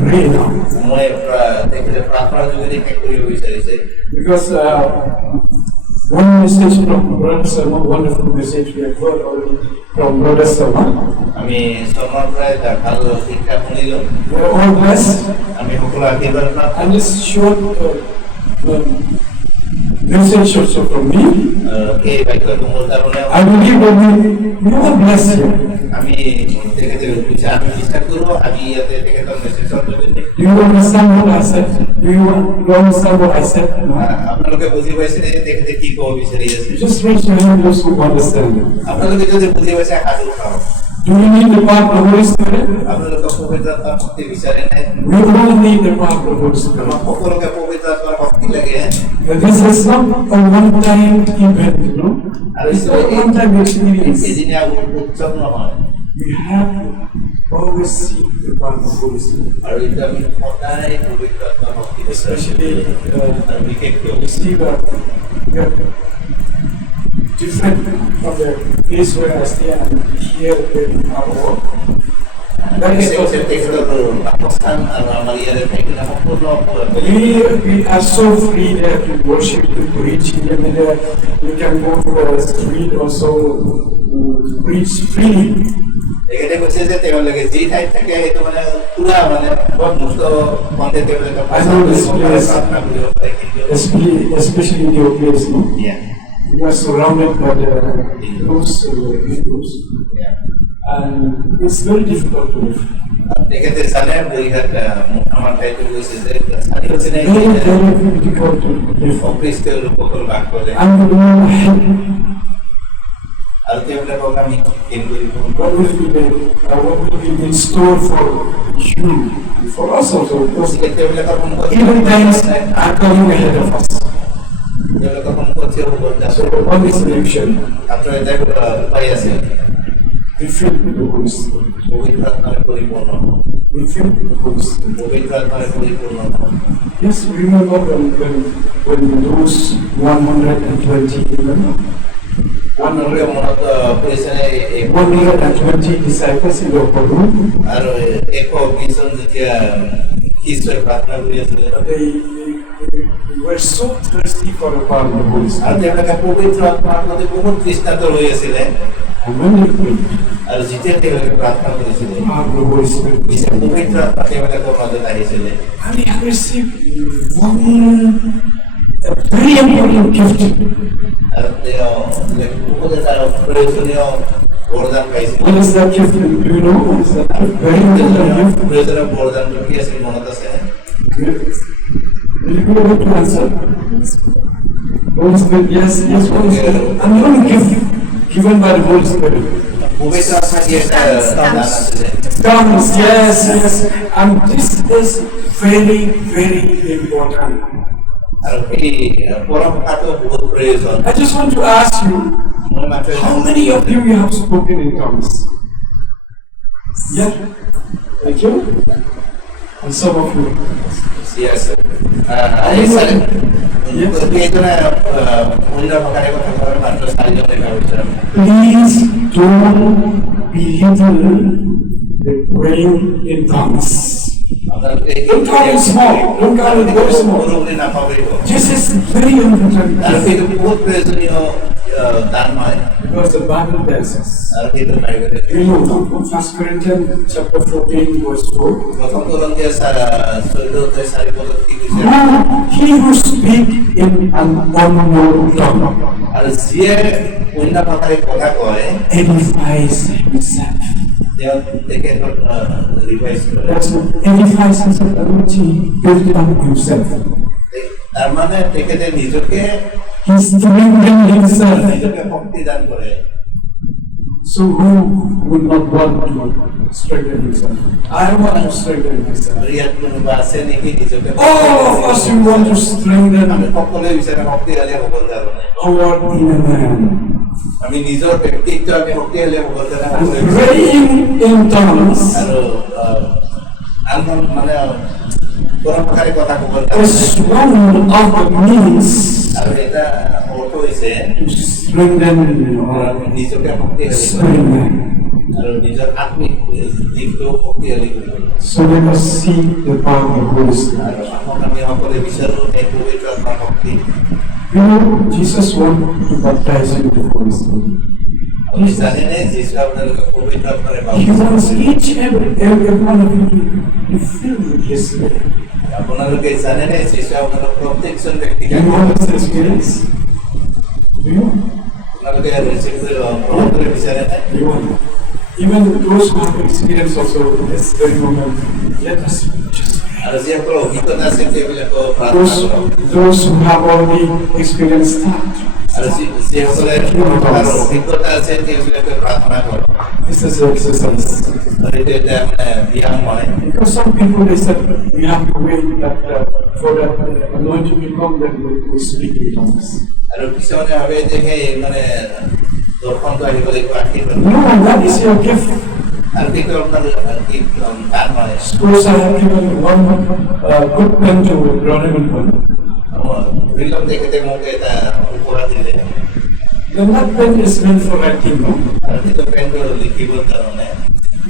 pray now. মই তেখেতে প্ৰাৰ্থনাৰ যোগেদি শেষ কৰিব বিচাৰিছে Because one message from Brother Salman, wonderful message we have heard already from Brother Salman. আমি শৰ্মাৰ পৰাই এটা ভাল শিক্ষা শুনিলোঁ We are all blessed. আমি সকলো আশীৰ্বাদ প্ৰাপ্ত And this short message also from me. সেই বাক্যটো মোৰ কাৰণে I believe that we are blessed here. আমি তেখেতে আমি বিশ্বাস কৰোঁ আমি ইয়াতে তেখেতৰ মেছেজৰ যোগেদি Do you understand what I said? Do you understand what I said? No? আপোনালোকে বুজি পাইছে যে তেখেতে কি ক'ব বিচাৰি আছে Just raise your hand those who understand it. আপোনালোকে যদি বুজি পাইছে হাত উঠাওক Do you need the power of the Holy Spirit? আপোনালোকে পবিত্ৰ আত্মাৰ শক্তি বিচাৰে নাই We all need the power of the Holy Spirit. আমাক সকলোকে পবিত্ৰ আত্মাৰ শক্তি লাগে This is not a one-time event, you know. It's not a one-time experience. এদিনীয়া উৎসৱ নহয় We have to always seek the power of the Holy Spirit. আৰু এইটো আমি সদায় পবিত্ৰ আত্মাৰ শক্তি বিচাৰিব Especially আৰু বিশেষকৈ you see that we are different from the place where I stay and here where we are all. That is also তেখেতৰ বাসস্থান আৰু আমাৰ ইয়াৰে ঠাইখিনি সম্পূৰ্ণ we are so free there to worship, to preach. Even there, we can go to the street also to preach freely. তেখেতে কৈছে যে তেওঁলোকে যি ঠাইত থাকে সেইটো মানে পুৰা মানে মুক্ত মনে তেওঁলোকে প্ৰাৰ্থনা কৰিব পাৰে কিন্তু Especially in your place, no? Yeah. You are surrounded by the Hindus, Yeah. and it's very difficult to live. তেখেতে জানে বই আমার টাইটেল হয়েছে যে স্থানীয় cinema Very, very difficult to live. অকৃষ্টের উপকূল বাক করে I'm the one happy. আর তেওবিলাকক আমি কেন্দ্র What will be in store for you, for us also? Because তেওবিলাকৰ even times are coming ahead of us. তেওঁলোকৰ সম্পত্তি হ'ব So on this election, আপনারা দেখ পাই আছে we filled with the Holy Spirit. পবিত্র আত্মায় পরিপূর্ণ We filled with the Holy Spirit. পবিত্র আত্মায় পরিপূর্ণ Yes, remember when those 120, remember? আপনারা মনত কৰিছে এই 120 disciples in the upper room, আৰু 120 জন যেতিয়া খ্ৰীষ্টই প্ৰাৰ্থনা কৰি আছিলে they were so thirsty for the power of the Holy আৰু Spirit. তেওঁলোকে পবিত্ৰ আত্মাৰ প্ৰতি বহুত তৃষ্ণাত হৈ আছিলে And when they prayed, আৰু যেতিয়া তেওঁলোকে প্ৰাৰ্থনা কৰিছিলে the power of the Holy Spirit was যেতিয়া পবিত্ৰ আত্মা তেওঁলোকৰ মাজত আহিছিলে and they have received a very important gift. আৰু তেওঁ বহুত এটা প্ৰয়োজনীয় বৰদান পাইছিলে What is that gift? Do you know? What is that gift? Very important gift. প্ৰয়োজনীয় বৰদানটো কি আছিল মনত আছে Will you be able to answer? Holy Spirit, yes, yes, Holy Spirit. And the only gift given by the Holy Spirit. পবিত্ৰ আত্মা দিয়ে এটা দান আছিলে Tongues, yes, yes. And this is very, very important. আৰু এই পৰম্পৰাটো বহুত প্ৰয়োজন I just want to ask you, মই মাত্ৰ how many of you have spoken in tongues? Yeah, thank you. And some of you. Yes. কেইজনে অন্য ভাষাৰে কথা কোৱাৰ মাত্ৰ 4 জন দেখা পাইছে Please don't belittle the praying in tongues. আপোনালোকে Don't count it small. Don't count it very small. সৰু বুলি নাভাবিব This is very important আৰু সেইটো বহুত প্ৰয়োজনীয় দান হয় because the Bible tells us. আৰু সেইটো বাইবেলে You know, from 1 Corinthians chapter 14, verse 4. প্ৰথম কৰন্থীয়া 14:4 পদত কি কৈছে He who speak in an unknown tongue আৰু যিয়ে অন্য ভাষাৰে কথা কয় edifies himself. তেওঁ তেখেতক ৰিভাইজ কৰে That's what edifies himself. That means he built up himself. তাৰ মানে তেখেতে নিজকে He's strengthening himself. নিজকে শক্তি দান কৰে So who would not want to strengthen himself? I want to strengthen myself. আৰু ইয়াত কোনোবা আছে নেকি নিজকে All of us who want to আমি strengthen সকলোৱে বিচাৰে শক্তিশালী হ'বৰ কাৰণে our inner man. আমি নিজৰ ব্যক্তিত্ব আমি শক্তিশালী হ'বৰ কাৰণে And সকলোৱে বিচাৰো। praying in tongues আৰু আন মানে পৰম্পৰাৰে কথা ক'বৰ কাৰণে is one of the means আৰু এটা অৰ্থ হৈছে to strengthen our নিজকে শক্তিশালী কৰা spirit man. আৰু নিজৰ আত্মিক দিশটো শক্তিশালী কৰিব So let us see the power of the Holy Spirit. আৰু এখন আমি সকলোৱে বিচাৰো এই পবিত্ৰ আত্মাৰ শক্তি You know, Jesus wanted to baptize you with the Holy Spirit. আপুনি জানেনে যীশু আপোনালোকক পবিত্ৰ আত্মাৰে He বাপ্তিস্ম wants দিছিল? each and every one of you to fill with His Spirit. আপোনালোকে জানেনে যীশু আপোনালোক প্ৰত্যেকজন ব্যক্তিকে Do you want this experience? Do you? আপোনালোকে ৰিচিভ গ্ৰহণ কৰিব বিচাৰেনে Do you want? Even those who have experience also in this very moment, let us just আৰু যিসকলৰ অভিজ্ঞতা আছে তেওঁবিলাকক প্ৰাৰ্থনা কৰক those who have already experienced that. আৰু যিসকলে অভিজ্ঞতা আছে তেওঁবিলাকে প্ৰাৰ্থনা কৰক This is an exercise. আৰু এইটো এটা মানে ব্যায়াম হয় Because some people they said we have to wait that for that anointing to come that we speak in tongues. আৰু কিছুমানে ভাবে যে সেই মানে দৰ্শনটো আহিব লাগিব আশীৰ্বাদ No, that is your gift. আৰু সেইটো আপোনাৰ কি দান হয় Suppose I have given one good pen to Ronnie Wilson. ধৰি লওক তেখেতে মোক এটা উপহাৰ দিলে Then that pen is meant for writing, no? আৰু সেইটো পেনটো লিখিবৰ কাৰণে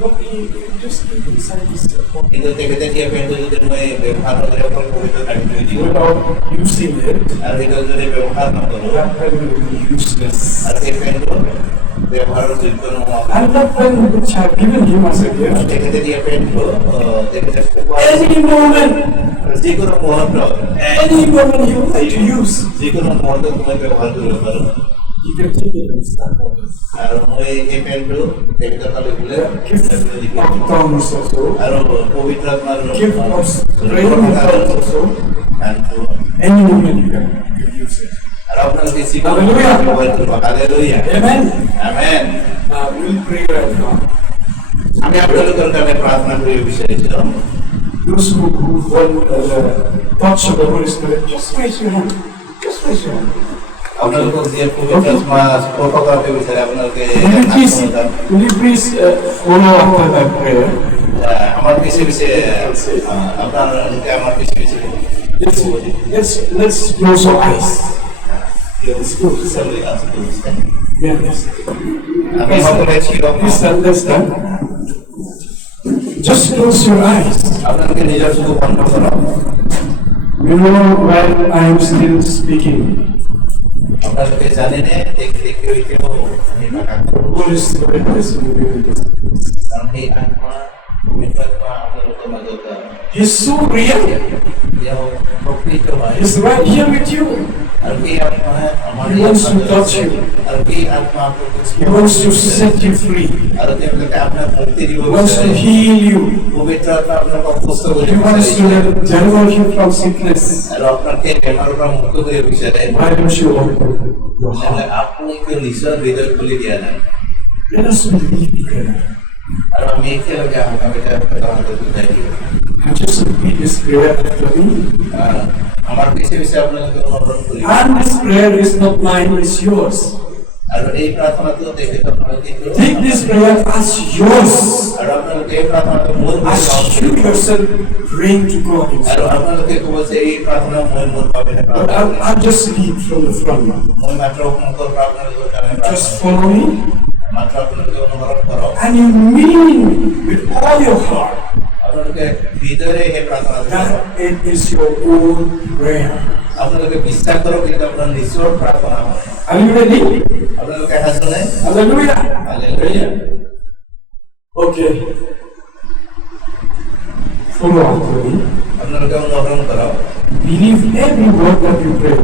But he just keep inside his pocket কিন্তু তেখেতে দিয়া পেনটো যদি মই ব্যৱহাৰ নকৰি অকল পবিত্ৰ থাকি থৈ দিওঁ without using it. আৰু সেইটো যদি ব্যৱহাৰ নকৰোঁ That pen will be useless. আৰু সেই পেনটো ব্যৱহাৰৰ যোগ্য নোহোৱা হয়। And that pen which I have given him as a gift, তেখেতে দিয়া পেনটো তেখেতে উপহাৰ any moment, যিকোনো মুহূৰ্তত any moment you would like to use. যিকোনো মুহূৰ্তত মই ব্যৱহাৰ কৰিব পাৰোঁ You can take it and start. আৰু মই এই পেনটো তেখেতৰ তালৈ বোলে Gift of tongues also. আৰু পবিত্ৰ আত্মাৰ Gift of praying in tongues also. আৰু Any moment you can use it. আপোনালোকে Hallelujah. Hallelujah Amen. Amen We'll pray right now. আমি আপোনালোকৰ কাৰণে প্ৰাৰ্থনা কৰিব বিচাৰিছোঁ Those who want the touch of the Holy Spirit, just raise your hand. Just raise your hand. আপোনালোকক যে পবিত্ৰ আত্মা স্পৰ্শ কৰাব বিচাৰে আপোনালোকে Will you please follow after my prayer? আমাৰ পিছে পিছে আপোনালোকে আমাৰ পিছে পিছে Let's close our eyes. Let's go. Somebody else to stand. Yes. আমি সকলে ঠিক Please understand. Just close your eyes. আপনাদেরকে নিজের চোখ বন্ধ করো You know when I am still speaking. আপনাদেরকে জানেন দেখতে দেখতে হইতেও আমি টাকা করবো Holy Spirit is moving in this place. কারণ এই আত্মা পবিত্র আত্মা আপনাদের মাঝে He's so real. প্রকৃত হয় He's right here with you. আর এই আত্মা আমাদের He wants to touch you. আর এই আত্মা He wants to set you free. আর আপনাকে আপনার মুক্তি দিব He wants to heal you. পবিত্র আত্মা আপনাকে অভ্যস্ত করে He wants to deliver you from sickness. আর আপনাকে বেমার পৰা মুক্ত করে বিচারে Why don't you open your তাহলে heart? আপনি কি নিজের হৃদয় খুলে দিয়া না Let us believe together. আর আমি একেলগে আগামীটা আপনাদের বুঝাই দিব And just repeat this prayer after me. আমার পিছে পিছে আপনাকে অনুরোধ করি And this prayer is not mine, it's yours. আর এই প্রার্থনা তো দেখে তো আপনারা কিন্তু Take this prayer as yours. আর আপনাকে এই প্রার্থনাটা মূল As you yourself praying to God. আর আপনাকে বলছে এই প্রার্থনা মূল ভাবে না But I'll just lead from the front. মূল মাত্র হুকুম করব আপনাদের কারণে Just follow me. মাত্র আপনাকে অনুসরণ করো And you mean with all your heart আপনাকে হৃদয়ে এই প্রার্থনা করো that it is your own prayer. আপনাকে বিশ্বাস করো কিন্তু আপনার নিজের প্রার্থনা হয় Are you ready? আপনাকে হাজনে Hallelujah. Hallelujah Okay. Follow after me. আপনাকে অনুসরণ করো Believe every word that you pray.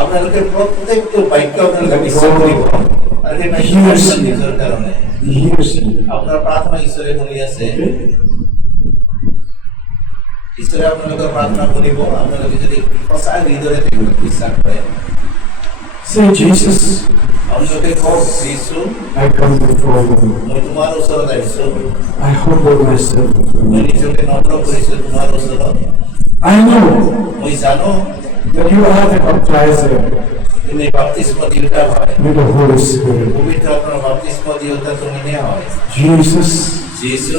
আপনাকে প্রত্যেকটা বাক্য আপনাকে বিশ্বাস করিব আর এই বাক্য নিজের কারণে He hears you. আপনার প্রার্থনা ঈশ্বরে শুনি আছে Okay? ঈশ্বরে আপনাদের প্রার্থনা করিব আপনাদের যদি সঁচা হৃদয়ে থেকে বিশ্বাস করে Say, Jesus, আপনাকে কওক যিশু I come before you. মই তোমাৰ ওচৰত আহিছোঁ I humble myself. মই নিজকে নম্ৰ কৰিছোঁ তোমাৰ ওচৰত I know মই জানো that you are the baptizer তুমি বাপ্তিস্ম দিওঁতা হয় with the Holy Spirit. পবিত্ৰ আত্মাৰ বাপ্তিস্ম দিওঁতা তুমিহে হয় Jesus, যিশু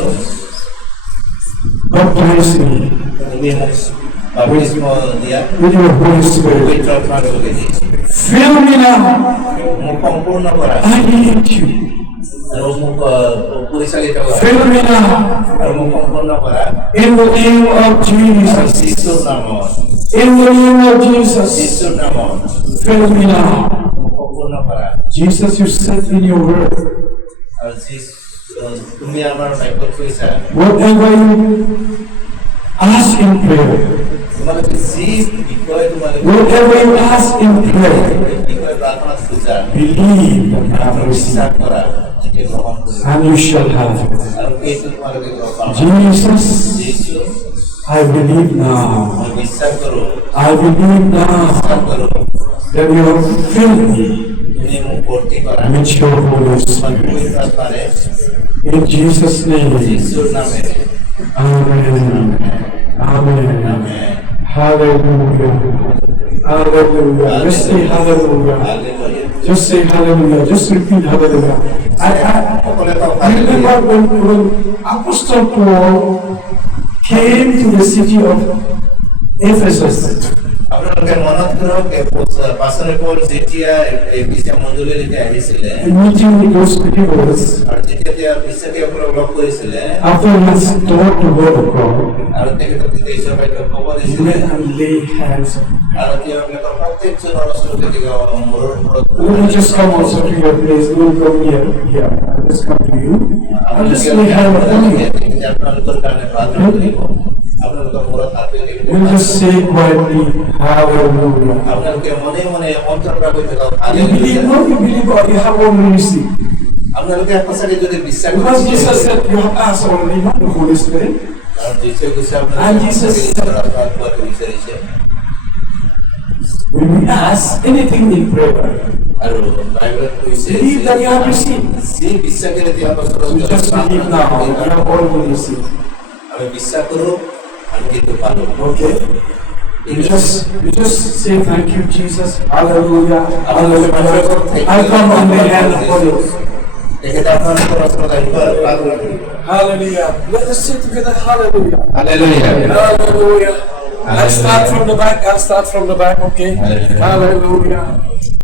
baptize me তুমি মোক বাপ্তিস্ম দিয়া with your Holy Spirit. পবিত্ৰ আত্মাৰ যোগেদি Fill me now. মোক সম্পূৰ্ণ কৰা I need you. আৰু মোক পৰিচালিত কৰা Fill me now. আৰু মোক সম্পূৰ্ণ কৰা In the name of Jesus. যিশুৰ নামত In the name of Jesus. যিশুৰ নামত Fill me now. মোক সম্পূৰ্ণ কৰা Jesus, you said in your word, আৰু তুমি আমাৰ বাক্যত কৈছা whatever you ask in prayer, তোমালোকে যি বিষয়ে তোমালোকে whatever you ask in prayer, বিষয়ে প্ৰাৰ্থনাত খোজা believe that you have received, বিশ্বাস কৰা যে গ্ৰহণ কৰিবা and you shall have it. আৰু সেইটো তোমালোকে গ্ৰহণ কৰা Jesus, যিশু I believe now. মই বিশ্বাস কৰোঁ I believe now বিশ্বাস কৰোঁ that you have filled me তুমি মোক ভৰ্তি কৰা with your Holy Spirit. পবিত্ৰ আত্মাৰে In Jesus' name, যিশুৰ নামেৰে Amen. Amen. Hallelujah. Hallelujah. Just say hallelujah. Hallelujah Just say hallelujah. Just repeat hallelujah. সকলোৱে কওক I remember hallelujah when Apostle Paul came to the city of Ephesus. আপোনালোকে মনত কৰক পাছৰে পল যেতিয়া এফিচিয়া মণ্ডলীলৈকে আহিছিলে And meeting with those believers, আৰু যেতিয়া তেওঁ বিশ্বাসীসকলক লগ কৰিছিলে after he has taught the word of God, আৰু তেখেতক যেতিয়া ঈশ্বৰ বাক্য ক'ব he দিছিলে went and laid hands on them. আৰু তেওঁলোকৰ প্ৰত্যেকজনৰ ওচৰতে তেওঁ মূৰৰ ওপৰত Let me just come also to your place. Don't come here. Here. I'll just come to you. I'll just lay hands on you. আপোনালোকৰ কাৰণে প্ৰাৰ্থনা কৰিব আপোনালোকৰ মূৰত হাত দি We just say quietly, hallelujah. আপোনালোকে মনে মনে অন্তৰৰ পৰা কৈ থাকক You hallelujah believe, no, you believe God, you have already received. আপোনালোকে সঁচাকৈ যদি বিশ্বাস Because কৰে Jesus said you have asked already, not the Holy Spirit. কাৰণ যিচুৱে কৈছে And আপোনালোকে Jesus ঈশ্বৰৰ আত্মা পোৱাটো বিচাৰিছে When we ask anything in prayer, আৰু বাইবেলত কৈছে believe that you have received. যি বিশ্বাসেৰে তেওঁলোকৰ You just believe now, you have already received. আমি বিশ্বাস কৰোঁ আমি কিন্তু পালোঁ Okay? You just say thank you, Jesus. Hallelujah. Hallelujah. I come on the hand of God. তেখেতে আপোনালোকৰ ওচৰত আহিব আৰু প্ৰাৰ্থনা কৰিব Hallelujah. Let us say together, hallelujah. Hallelujah Hallelujah. I'll start from the back. Okay? Hallelujah. Hallelujah.